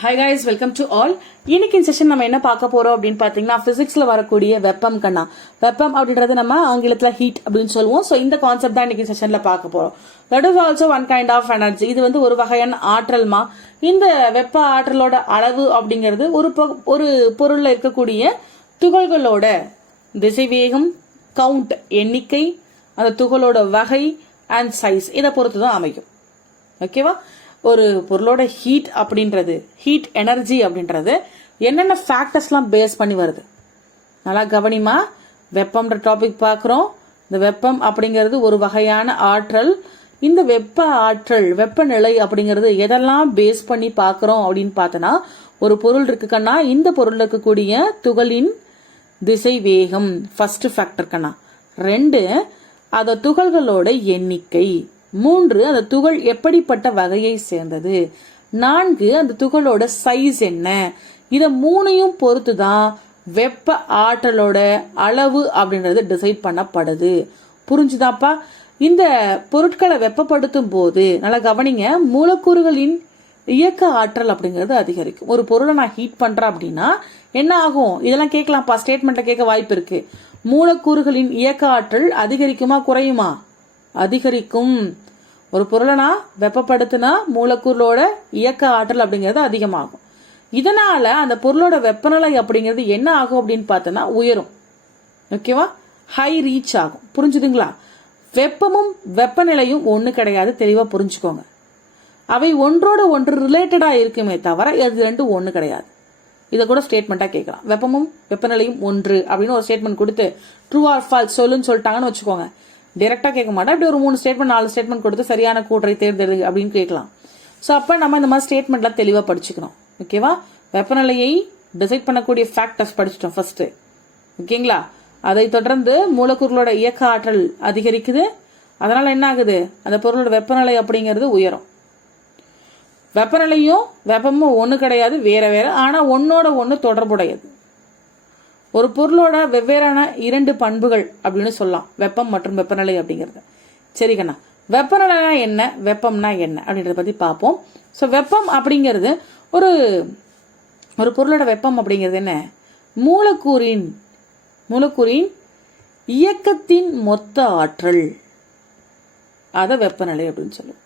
Hi guys, welcome to all. இன்னைக்கு session நம்ம என்ன பார்க்க போறோம் அப்படின்னு பாத்தீங்கன்னா, பிசிக்ஸ்ல வரக்கூடிய வெப்பம் கண்ணா. வெப்பம் அப்படின்றது நம்ம ஆங்கிலத்துல ஹீட் அப்படின்னு சொல்லுவோம். ஸோ இந்த கான்செப்ட் தான் இன்னைக்கு செஷன்ல பார்க்க போறோம். That is also one kind of energy. இது வந்து ஒரு வகையான ஆற்றல்மா. இந்த வெப்ப ஆற்றலோட அளவு அப்படிங்கிறது ஒரு பொருள்ல இருக்கக்கூடிய துகள்களோட திசைவேகம், கவுண்ட் எண்ணிக்கை, அந்த துகளோட வகை அண்ட் சைஸ் இதை பொறுத்து தான் அமையும். ஓகேவா? ஒரு பொருளோட ஹீட் அப்படின்றது, ஹீட் எனர்ஜி அப்படின்றது என்னென்ன ஃபேக்டர்ஸ்லாம் பேஸ் பண்ணி வருது. நல்லா கவனிமா. வெப்பம்ன்ற டாபிக் பார்க்குறோம். இந்த வெப்பம் அப்படிங்கிறது ஒரு வகையான ஆற்றல். இந்த வெப்ப ஆற்றல், வெப்பநிலை அப்படிங்கிறது எதெல்லாம் பேஸ் பண்ணி பார்க்குறோம் அப்படின்னு பார்த்தோன்னா, ஒரு பொருள் இருக்குக்கண்ணா, இந்த பொருள் இருக்கக்கூடிய துகளின் திசை வேகம் ஃபர்ஸ்ட் ஃபேக்டர் கண்ணா. 2 அந்த துகள்களோட எண்ணிக்கை. 3 அந்த துகள் எப்படிப்பட்ட வகையை சேர்ந்தது. 4 அந்த துகளோட சைஸ் என்ன. இத 3ஐயும் பொறுத்து தான் வெப்ப ஆற்றலோட அளவு அப்படின்றது டிசைட் பண்ணப்படுது. புரிஞ்சுதாப்பா? இந்த பொருட்களை வெப்பப்படுத்தும் போது நல்லா கவனிங்க, மூலக்கூறுகளின் இயக்க ஆற்றல் அப்படிங்கிறது அதிகரிக்கும். ஒரு பொருளை நான் ஹீட் பண்றேன் அப்படின்னா என்ன ஆகும்? இதெல்லாம் கேட்கலாம்ப்பா, ஸ்டேட்மெண்ட்டை கேட்க வாய்ப்பு இருக்கு. மூலக்கூறுகளின் இயக்க ஆற்றல் அதிகரிக்குமா குறையுமா? அதிகரிக்கும். ஒரு பொருளை நான் வெப்பப்படுத்தினா மூலக்கூறோட இயக்க ஆற்றல் அப்படிங்கிறது அதிகமாகும். இதனால அந்த பொருளோட வெப்பநிலை அப்படிங்கிறது என்ன ஆகும் அப்படின்னு பார்த்தோன்னா உயரும். ஓகேவா? ஹை ரீச் ஆகும். புரிஞ்சுதுங்களா? வெப்பமும் வெப்பநிலையும் ஒன்று கிடையாது, தெளிவாக புரிஞ்சுக்கோங்க. அவை ஒன்றோட ஒன்று ரிலேட்டடா இருக்குமே தவிர அது ரெண்டும் ஒன்று கிடையாது. இதை கூட ஸ்டேட்மெண்ட்டாக கேட்கலாம். வெப்பமும் வெப்பநிலையும் ஒன்று அப்படின்னு ஒரு ஸ்டேட்மெண்ட் கொடுத்து ட்ரூ ஆர் ஃபால்ஸ் சொல்லுன்னு சொல்லிட்டாங்கன்னு வச்சுக்கோங்க. டைரக்டா கேட்க மாட்டா, இப்படி ஒரு 3 ஸ்டேட்மெண்ட் 4 ஸ்டேட்மெண்ட் கொடுத்து சரியான கூற்றை தேர்ந்தெடு அப்படின்னு கேட்கலாம். ஸோ அப்போ நம்ம இந்த மாதிரி ஸ்டேட்மெண்ட்லாம் தெளிவாக படிச்சுக்கணும். ஓகேவா? வெப்பநிலையை டிசைட் பண்ணக்கூடிய ஃபேக்டர்ஸ் படிச்சிட்டோம் ஃபர்ஸ்ட். ஓகேங்களா? அதை தொடர்ந்து மூலக்கூறுகளோட இயக்க ஆற்றல் அதிகரிக்குது. அதனால என்ன ஆகுது? அந்த பொருளோட வெப்பநிலை அப்படிங்கிறது உயரும். வெப்பநிலையும் வெப்பமும் ஒன்று கிடையாது, வேற வேற. ஆனால் ஒன்னோட ஒன்று தொடர்புடையது. ஒரு பொருளோட வெவ்வேறான 2 பண்புகள் அப்படின்னு சொல்லலாம், வெப்பம் மற்றும் வெப்பநிலை அப்படிங்கிறது. சரி கண்ணா, வெப்பநிலைனா என்ன, வெப்பம்னா என்ன அப்படின்றத பத்தி பார்ப்போம். ஸோ வெப்பம் அப்படிங்கிறது ஒரு பொருளோட வெப்பம் அப்படிங்கிறது என்ன? மூலக்கூறின் இயக்கத்தின் மொத்த ஆற்றல், அத வெப்பநிலை அப்படின்னு சொல்லுவோம்.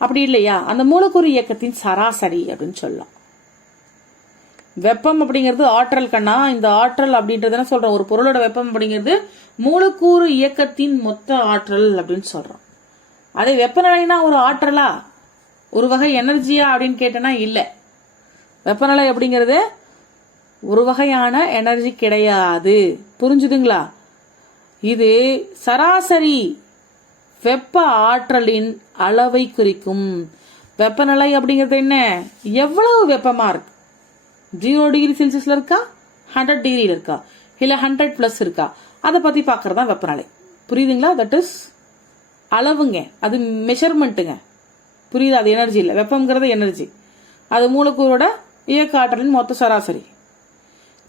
அப்படி இல்லையா, அந்த மூலக்கூறு இயக்கத்தின் சராசரி அப்படின்னு சொல்லலாம். வெப்பம் அப்படிங்கிறது ஆற்றல் கண்ணா. இந்த ஆற்றல் அப்படின்றது என்ன சொல்றோம்? ஒரு பொருளோட வெப்பம் அப்படிங்கிறது மூலக்கூறு இயக்கத்தின் மொத்த ஆற்றல் அப்படின்னு சொல்றோம். அதே வெப்பநிலைனா ஒரு ஆற்றலா, ஒரு வகை எனர்ஜியா அப்படின்னு கேட்டனா இல்ல. வெப்பநிலை அப்படிங்கிறது ஒரு வகையான எனர்ஜி கிடையாது. புரிஞ்சுதுங்களா? இது சராசரி வெப்ப ஆற்றலின் அளவை குறிக்கும். வெப்பநிலை அப்படிங்கிறது என்ன? எவ்வளவு வெப்பமா இருக்கு? 0 டிகிரி செல்சியஸ்ல இருக்கா, 100 டிகிரியில் இருக்கா, இல்ல 100+ இருக்கா, அதை பத்தி பாக்குறதா வெப்பநிலை. புரியுதுங்களா? தட் இஸ் அளவுங்க, அது மெஷர்மெண்ட்டுங்க. புரியுதா? அது எனர்ஜி இல்லை. வெப்பம்ங்கிறது எனர்ஜி, அது மூலக்கூறோட இயக்க ஆற்றலின் மொத்த சராசரி.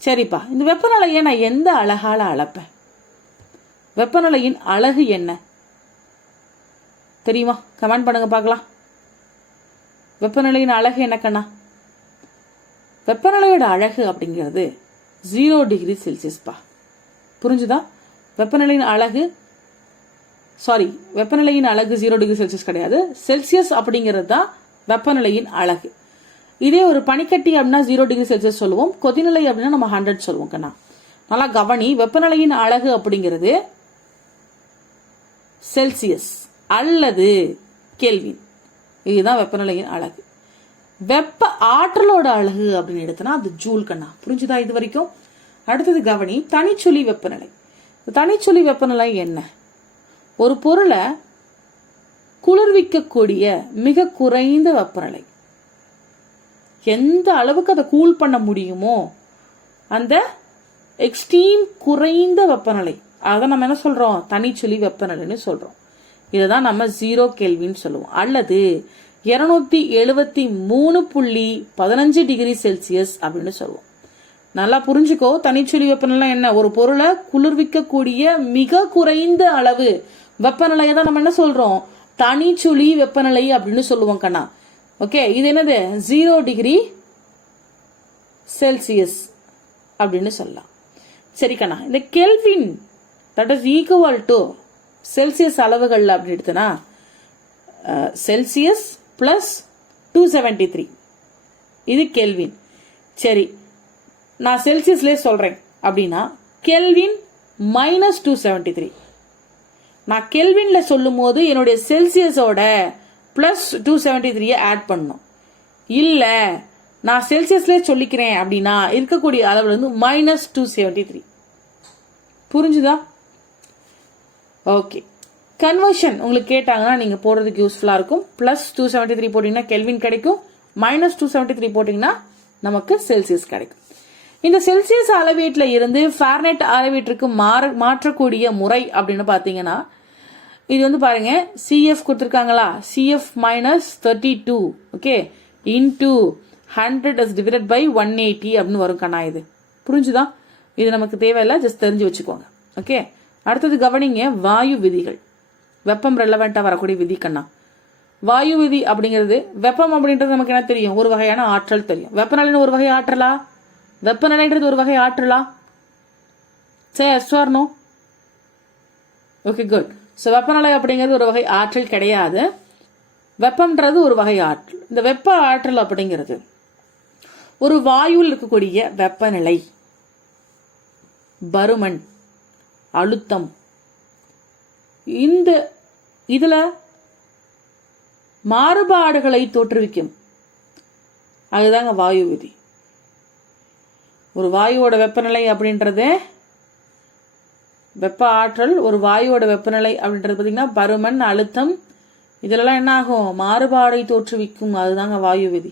சரிப்பா, இந்த வெப்பநிலையை நான் எந்த அழகால அளப்பேன்? வெப்பநிலையின் அழகு என்ன தெரியுமா? கமெண்ட் பண்ணுங்க பார்க்கலாம். வெப்பநிலையின் அழகு என்ன கண்ணா? வெப்பநிலையோட அழகு அப்படிங்கிறது 0 டிகிரி செல்சியஸ் பா. புரிஞ்சுதா? வெப்பநிலையின் அழகு 0 டிகிரி செல்சியஸ் கிடையாது, செல்சியஸ் அப்படிங்கிறது தான் வெப்பநிலையின் அழகு. இதே ஒரு பனிக்கட்டி அப்படின்னா 0 டிகிரி செல்சியஸ் சொல்லுவோம், கொதிநிலை அப்படின்னா நம்ம 100 சொல்லுவோம் கண்ணா. நல்லா கவனி, வெப்பநிலையின் அழகு அப்படிங்கிறது செல்சியஸ் அல்லது கெல்வின். இதுதான் வெப்பநிலையின் அழகு. வெப்ப ஆற்றலோட அழகு அப்படின்னு எடுத்தனா அது ஜூல் கண்ணா. புரிஞ்சுதா இது வரைக்கும்? அடுத்தது கவனி, தனிச்சுழி வெப்பநிலை. தனிச்சுழி வெப்பநிலை என்ன? ஒரு பொருளை குளிர்விக்கக்கூடிய மிக குறைந்த வெப்பநிலை. எந்த அளவுக்கு அதை கூல் பண்ண முடியுமோ அந்த எக்ஸ்ட்ரீம் குறைந்த வெப்பநிலை, அதை நம்ம என்ன சொல்றோம்? தனிச்சுழி வெப்பநிலைன்னு சொல்றோம். இதுதான் நம்ம 0 கெல்வின் சொல்லுவோம். அல்லது 273.15 டிகிரி செல்சியஸ் அப்படின்னு சொல்லுவோம். நல்லா புரிஞ்சுக்கோ, தனிச்சுழி வெப்பநிலை என்ன? ஒரு பொருளை குளிர்விக்கக்கூடிய மிக குறைந்த அளவு வெப்பநிலையை தான் நம்ம என்ன சொல்றோம்? தனிச்சுழி வெப்பநிலை அப்படின்னு சொல்லுவோம் கண்ணா. ஓகே, இது என்னது 0 டிகிரி செல்சியஸ் அப்படின்னு சொல்லலாம். சரி கண்ணா, இந்த kelvin that is equal to Celsius அளவுகள் அப்படி எடுத்தனா செல்சியஸ் பிளஸ் 273 இது கெல்வின். சரி, நான் செல்சியஸ்லேயே சொல்றேன் அப்படின்னா கெல்வின் மைனஸ் 273. நான் கெல்வின்ல சொல்லும் போது என்னுடைய செல்சியஸோட பிளஸ் 273 ஆட் பண்ணும். இல்ல நான் செல்சியஸ்லேயே சொல்லிக்கிறேன் அப்படின்னா இருக்கக்கூடிய அளவுல இருந்து மைனஸ் 273. புரிஞ்சுதா? ஓகே, கன்வர்ஷன் உங்களுக்கு கேட்டாங்கன்னா நீங்க போடுறதுக்கு யூஸ்ஃபுல்லா இருக்கும். பிளஸ் 273 போட்டீங்கன்னா கெல்வின் கிடைக்கும், மைனஸ் 273 போட்டீங்கன்னா நமக்கு செல்சியஸ் கிடைக்கும். இந்த செல்சியஸ் அளவீட்டுல இருந்து ஃபாரன்ஹைட் அளவீட்டுக்கு மாற்றக்கூடிய முறை அப்படின்னு பாத்தீங்கன்னா இது வந்து பாருங்க, CF கொடுத்துருக்காங்களா, CF minus 32 okay into 100 is divided by 180 அப்படின்னு வரும் கண்ணா. இது புரிஞ்சுதா? இது நமக்கு தேவையில்லை, ஜஸ்ட் தெரிஞ்சு வச்சுக்கோங்க. ஓகே, அடுத்தது கவனிங்க, வாயு விதிகள். வெப்பம் ரெலவெண்டா வரக்கூடிய விதி கண்ணா. வாயு விதி அப்படிங்கிறது, வெப்பம் அப்படின்றது நமக்கு என்ன தெரியும், ஒரு வகையான ஆற்றல் தெரியும். வெப்பநிலைன்னு ஒரு வகை ஆற்றலா? வெப்பநிலைன்றது ஒரு வகை ஆற்றலா? Say yes or no? Okay good. So வெப்பநிலை அப்படிங்கிறது ஒரு வகை ஆற்றல் கிடையாது. வெப்பம்ன்றது ஒரு வகை ஆற்றல். இந்த வெப்ப ஆற்றல் அப்படிங்கிறது ஒரு வாயுவில் இருக்கக்கூடிய வெப்பநிலை, பருமன், அழுத்தம், இந்த இதுல மாறுபாடுகளை தோற்றுவிக்கும். அதுதாங்க வாயு விதி. ஒரு வாயுவோட வெப்பநிலை அப்படின்றது, வெப்ப ஆற்றல் ஒரு வாயுவோட வெப்பநிலை அப்படின்றது பார்த்தீங்கன்னா பருமன், அழுத்தம், இதெல்லாம் என்ன ஆகும், மாறுபாடை தோற்றுவிக்கும். அதுதாங்க வாயு விதி.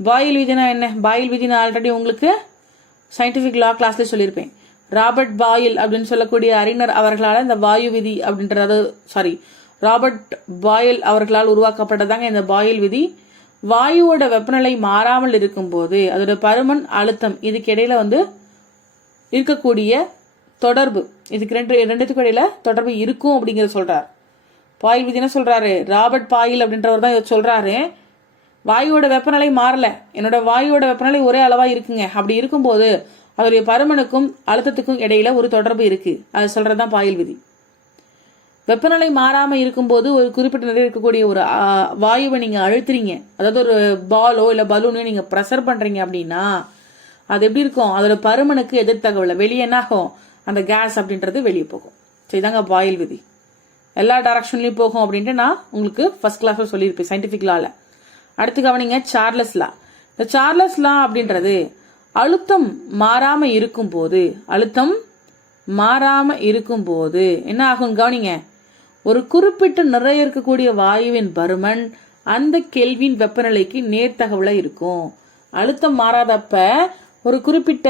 பாயில் விதினா என்ன? பாயில் விதி நான் ஆல்ரெடி உங்களுக்கு சயின்டிபிக் லா கிளாஸ்ல சொல்லியிருப்பேன். ராபர்ட் பாயில் அப்படின்னு சொல்லக்கூடிய அறிஞர் அவர்களால் இந்த வாயு விதி அப்படின்றது, ராபர்ட் பாயில் அவர்களால் உருவாக்கப்பட்டதாங்க இந்த பாயில் விதி. வாயுவோட வெப்பநிலை மாறாமல் இருக்கும் போது அதோட பருமன், அழுத்தம் இதுக்கு இடையில வந்து இருக்கக்கூடிய தொடர்பு, இதுக்கு ரெண்டுத்துக்கு இடையில தொடர்பு இருக்கும் அப்படிங்கறத சொல்றாரு. பாயில் விதி என்ன சொல்றாரு, ராபர்ட் பாயில் அப்படின்றவர் தான் சொல்றாரு, வாயுவோட வெப்பநிலை மாறல, என்னோட வாயுவோட வெப்பநிலை ஒரே அளவா இருக்குங்க. அப்படி இருக்கும்போது அதோடைய பருமனுக்கும் அழுத்தத்துக்கும் இடையில ஒரு தொடர்பு இருக்கு. அது சொல்றதுதான் பாயில் விதி. வெப்பநிலை மாறாம இருக்கும்போது ஒரு குறிப்பிட்ட நிலையில் இருக்கக்கூடிய ஒரு வாயுவை நீங்க அழுத்துறீங்க, அதாவது ஒரு பாலோ இல்ல பலூனோ நீங்க ப்ரெஷர் பண்றீங்க அப்படின்னா அது எப்படி இருக்கும், அதோட பருமனுக்கு எதிர்த்தகவல வெளியே என்ன ஆகும், அந்த கேஸ் அப்படின்றது வெளியே போகும். சரி, இதாங்க பாயில் விதி. எல்லா டைரக்ஷன்லயும் போகும் அப்படின்ட்டு நான் உங்களுக்கு ஃபர்ஸ்ட் கிளாஸ்ல சொல்லியிருப்பேன் சயின்டிபிக் லால. அடுத்து கவனிங்க, சார்லஸ் லா. இந்த சார்லஸ் லா அப்படின்றது அழுத்தம் மாறாம இருக்கும் போது என்ன ஆகும் கவனிங்க, ஒரு குறிப்பிட்ட நிறைய இருக்கக்கூடிய வாயுவின் பருமன் அந்த கெல்வின் வெப்பநிலைக்கு நேர்த்தகவுல இருக்கும். அழுத்தம் மாறாதப்ப ஒரு குறிப்பிட்ட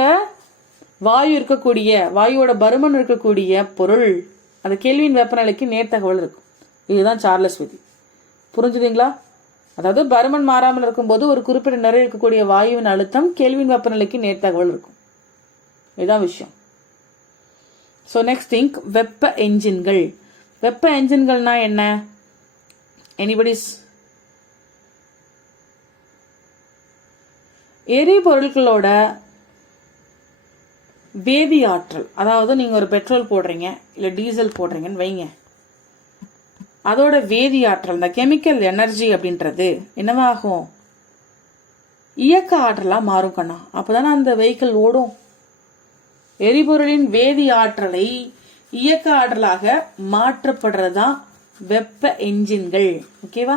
வாயு இருக்கக்கூடிய, வாயுவோட பருமன் இருக்கக்கூடிய பொருள் அந்த கெல்வின் வெப்பநிலைக்கு நேர்த்தகவல் இருக்கும். இதுதான் சார்லஸ் விதி. புரிஞ்சுதுங்களா? அதாவது பருமன் மாறாமல் இருக்கும்போது ஒரு குறிப்பிட்ட நிறைய இருக்கக்கூடிய வாயுவின் அழுத்தம் கெல்வின் வெப்பநிலைக்கு நேர்த்தகவல் இருக்கும். இதுதான் விஷயம். ஸோ நெக்ஸ்ட் திங்க், வெப்ப என்ஜின்கள். வெப்ப என்ஜின்கள்னா என்ன? எனிபடிஸ்? எரிபொருட்களோட வேதி ஆற்றல், அதாவது நீங்க ஒரு பெட்ரோல் போடுறீங்க இல்ல டீசல் போடுறீங்கன்னு வைங்க, அதோட வேதி ஆற்றல், இந்த கெமிக்கல் எனர்ஜி அப்படின்றது என்னவாகும், இயக்க ஆற்றலா மாறும் கண்ணா. அப்பதானே அந்த வெஹிக்கிள் ஓடும். எரிபொருளின் வேதி ஆற்றலை இயக்க ஆற்றலாக மாற்றப்படுறதுதான் வெப்ப என்ஜின்கள். ஓகேவா?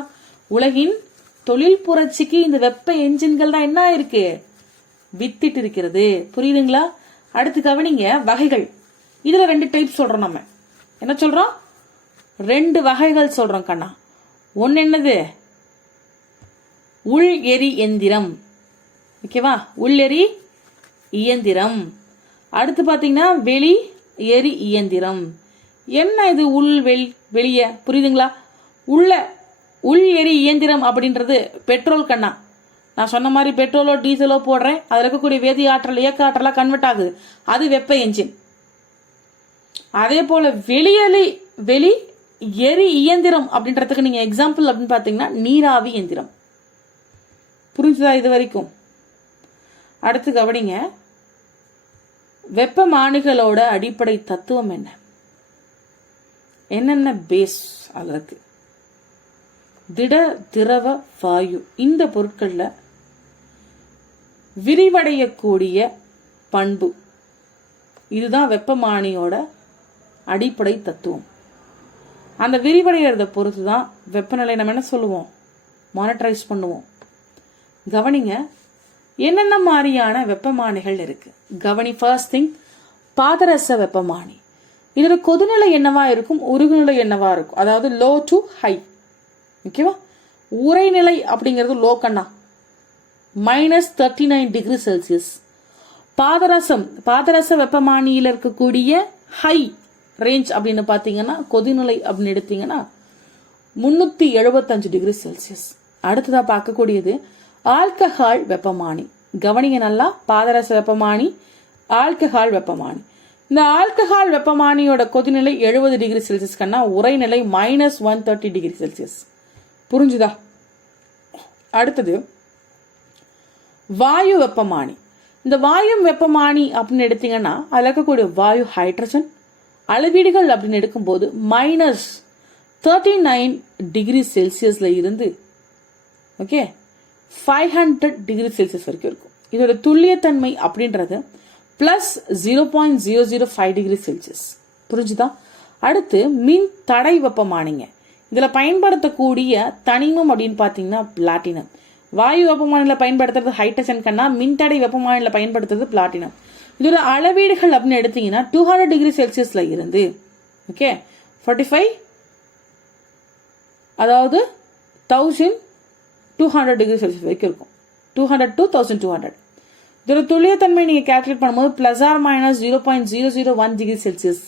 உலகின் தொழில் புரட்சிக்கு இந்த வெப்ப என்ஜின்கள் தான் என்ன இருக்கு, வித்திட்டு இருக்கிறது. புரியுதுங்களா? அடுத்து கவனிங்க, வகைகள். இதுல 2 டைப் சொல்றோம். நம்ம என்ன சொல்றோம், 2 வகைகள் சொல்றோம் கண்ணா. ஒன்னு என்னது, உள் எரி எந்திரம். ஓகேவா? உள்ளெரி இயந்திரம். அடுத்து பாத்தீங்கன்னா வெளி எரி இயந்திரம். என்ன இது உள் வெளிய? புரியுதுங்களா? உள் எரி இயந்திரம் அப்படின்றது பெட்ரோல் கண்ணா. நான் சொன்ன மாதிரி பெட்ரோலோ டீசலோ போடுறேன், அதுல இருக்கக்கூடிய வேதி ஆற்றல் இயக்க ஆற்றலா கன்வெர்ட் ஆகுது, அது வெப்ப என்ஜின். அதே போல வெளி எரி இயந்திரம் அப்படின்றதுக்கு நீங்க எக்ஸாம்பிள் அப்படின்னு பாத்தீங்கன்னா நீராவி இயந்திரம். புரிஞ்சுதா இது வரைக்கும்? அடுத்து கவனிங்க, வெப்பமானிகளோட அடிப்படை தத்துவம் என்ன, என்னென்ன பேஸ் அதுல இருக்கு? திட, திரவ, வாயு இந்த பொருட்கள்ல விரிவடையக்கூடிய பண்பு, இதுதான் வெப்பமானியோட அடிப்படை தத்துவம். அந்த விரிவடைகிறத பொறுத்து தான் வெப்பநிலை நம்ம என்ன சொல்லுவோம், மானிட்டரைஸ் பண்ணுவோம். கவனிங்க, என்னென்ன மாதிரியான வெப்பமானிகள் இருக்கு. கவனி, ஃபர்ஸ்ட் திங், பாதரச வெப்பமானி. இதோட கொதிநிலை என்னவா இருக்கும், உருகுநிலை என்னவா இருக்கும், அதாவது லோ டு ஹை. ஓகேவா? உறைநிலை அப்படிங்கிறது லோ கண்ணா, -39 டிகிரி செல்சியஸ். பாதரச வெப்பமானியில் இருக்கக்கூடிய ஹை ரேஞ்ச் அப்படின்னு பாத்தீங்கன்னா, கொதிநிலை அப்படின்னு எடுத்தீங்கன்னா 375 டிகிரி செல்சியஸ். அடுத்ததா பார்க்கக்கூடியது ஆல்கஹால் வெப்பமானி. கவனிங்க நல்லா, பாதரச வெப்பமானி, ஆல்கஹால் வெப்பமானி. இந்த ஆல்கஹால் வெப்பமானியோட கொதிநிலை 70 டிகிரி செல்சியஸ் கண்ணா, உறைநிலை -130 டிகிரி செல்சியஸ். புரிஞ்சுதா? அடுத்தது வாயு வெப்பமானி. இந்த வாயு வெப்பமானி அப்படின்னு எடுத்தீங்கன்னா அதுல இருக்கக்கூடிய வாயு ஹைட்ரஜன். அளவீடுகள் அப்படின்னு எடுக்கும்போது -39 டிகிரி செல்சியஸ்ல இருந்து ஓகே 500 டிகிரி செல்சியஸ் வரைக்கும் இருக்கும். இதோட துல்லியத்தன்மை அப்படின்றது +0.005 டிகிரி செல்சியஸ். புரிஞ்சுதா? அடுத்து மின் தடை வெப்பமானிங்க. இதுல பயன்படுத்தக்கூடிய தனிமம் அப்படின்னு பாத்தீங்கன்னா பிளாட்டினம். வாயு வெப்பமானில பயன்படுத்துறது ஹைட்ரஜன் கண்ணா, மின்தடை வெப்பமானில பயன்படுத்துறது பிளாட்டினம். இதோட அளவீடுகள் அப்படின்னு எடுத்தீங்கன்னா 200 டிகிரி செல்சியஸ்ல இருந்து ஓகே 45 அதாவது 1200 டிகிரி செல்சியஸ் வரைக்கும் இருக்கும். 200 to 1200. இதோட துல்லியத்தன்மை நீங்க கால்குலேட் பண்ணும்போது +/- 0.001 டிகிரி செல்சியஸ்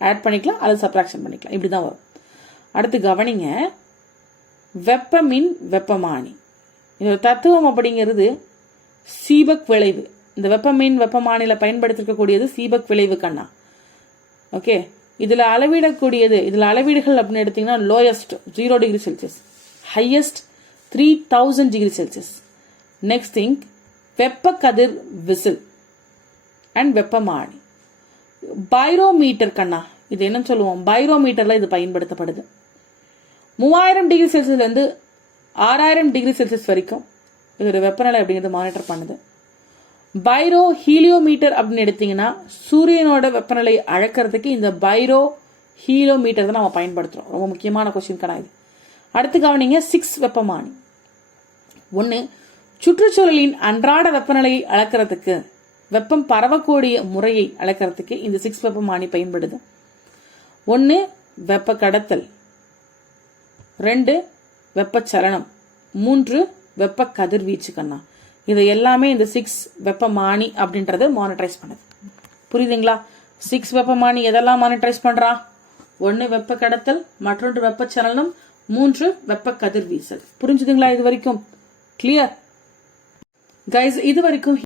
ஆட் பண்ணிக்கலாம், அல்லது சப்ராக்ஷன் பண்ணிக்கலாம், இப்படிதான் வரும். அடுத்து கவனிங்க, வெப்பமின் வெப்பமானி. இதோட தத்துவம் அப்படிங்கிறது சீபக் விளைவு. இந்த வெப்பமின் வெப்பமானில பயன்படுத்திருக்கக்கூடியது சீபக் விளைவு கண்ணா. ஓகே, இதுல அளவீடுகள் அப்படின்னு எடுத்தீங்கன்னா lowest 0 degree Celsius, highest 3000 degree Celsius. Next thing, வெப்ப கதிர் விசில் அண்ட் வெப்பமானி. பைரோமீட்டர் கண்ணா, இது என்னன்னு சொல்லுவோம், பைரோமீட்டர்ல இது பயன்படுத்தப்படுது. 3000 டிகிரி செல்சியஸ்ல இருந்து 6000 டிகிரி செல்சியஸ் வரைக்கும் இதோட வெப்பநிலை அப்படிங்கிறது மானிட்டர் பண்ணுது. பைரோ ஹீலியோமீட்டர் அப்படின்னு எடுத்தீங்கன்னா சூரியனோட வெப்பநிலை அளக்கிறதுக்கு இந்த பைரோ ஹீலியோமீட்டர் தான் நம்ம பயன்படுத்துறோம். ரொம்ப முக்கியமான கொஸ்டின் கண்ணா இது. அடுத்து கவனிங்க, 6 வெப்பமானி. ஒன்னு, சுற்றுச்சூழலின் அன்றாட வெப்பநிலையை அளக்கிறதுக்கு, வெப்பம் பரவக்கூடிய முறையை அளக்கிறதுக்கு இந்த 6 வெப்பமானி பயன்படுது. 1 வெப்ப கடத்தல், 2 வெப்பச்சலனம், 3 வெப்ப கதிர்வீச்சு கண்ணா. இதை எல்லாமே இந்த 6 வெப்பமானி அப்படின்றது மானிட்டரைஸ் பண்ணுது. புரியுதுங்களா? 6 வெப்பமானி எதெல்லாம் மானிட்டரைஸ் பண்றா? 1 வெப்ப கடத்தல், மற்றொன்று வெப்பச்சலனம், 3 வெப்ப கதிர்வீசல். புரிஞ்சுதுங்களா இது வரைக்கும்? Clear guys? இது வரைக்கும்